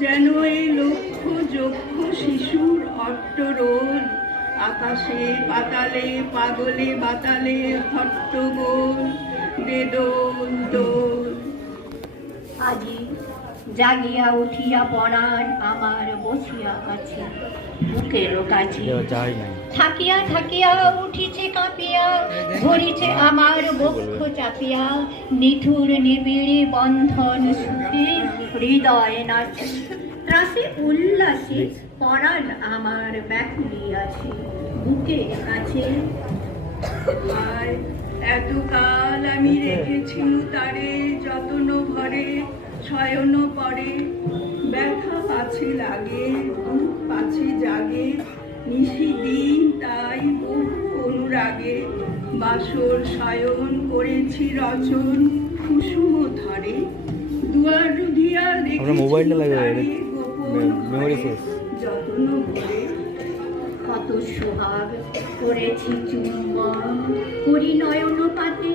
যেন এই লক্ষ যক্ষ শিশুর হট্টরোল, আকাশে পাতালে পাগলে বাতালে হট্টগোল, দে দোল দোল। আজি জাগিয়া উঠিয়া পরাণ আমার বসিয়া আছে বুকের কাছে, থাকিয়া থাকিয়া উঠিছে কাঁপিয়া, ধরিছে আমার বক্ষ চাপিয়া, নিঠুর নিবিড় বন্ধন সুখে হৃদয় নাচে, ত্রাসে উল্লাসে পরাণ আমার ব্যাকুলি আছে বুকের কাছে। আর এতকাল আমি রেখেছি তারে যত্ন ভরে, শয়ন পরে ব্যথা পাছে লাগে, দুঃখ পাছে জাগে, নিশিদিন তাই বহু অনুরাগে, বাসর শয়ন করেছি রচন কুসুম ধরে, দুয়ার রুধিয়া রেখেছি গোপন যত্ন করে, কত সোহাগ করেছি চুম্বন, করি নয়ন পাতে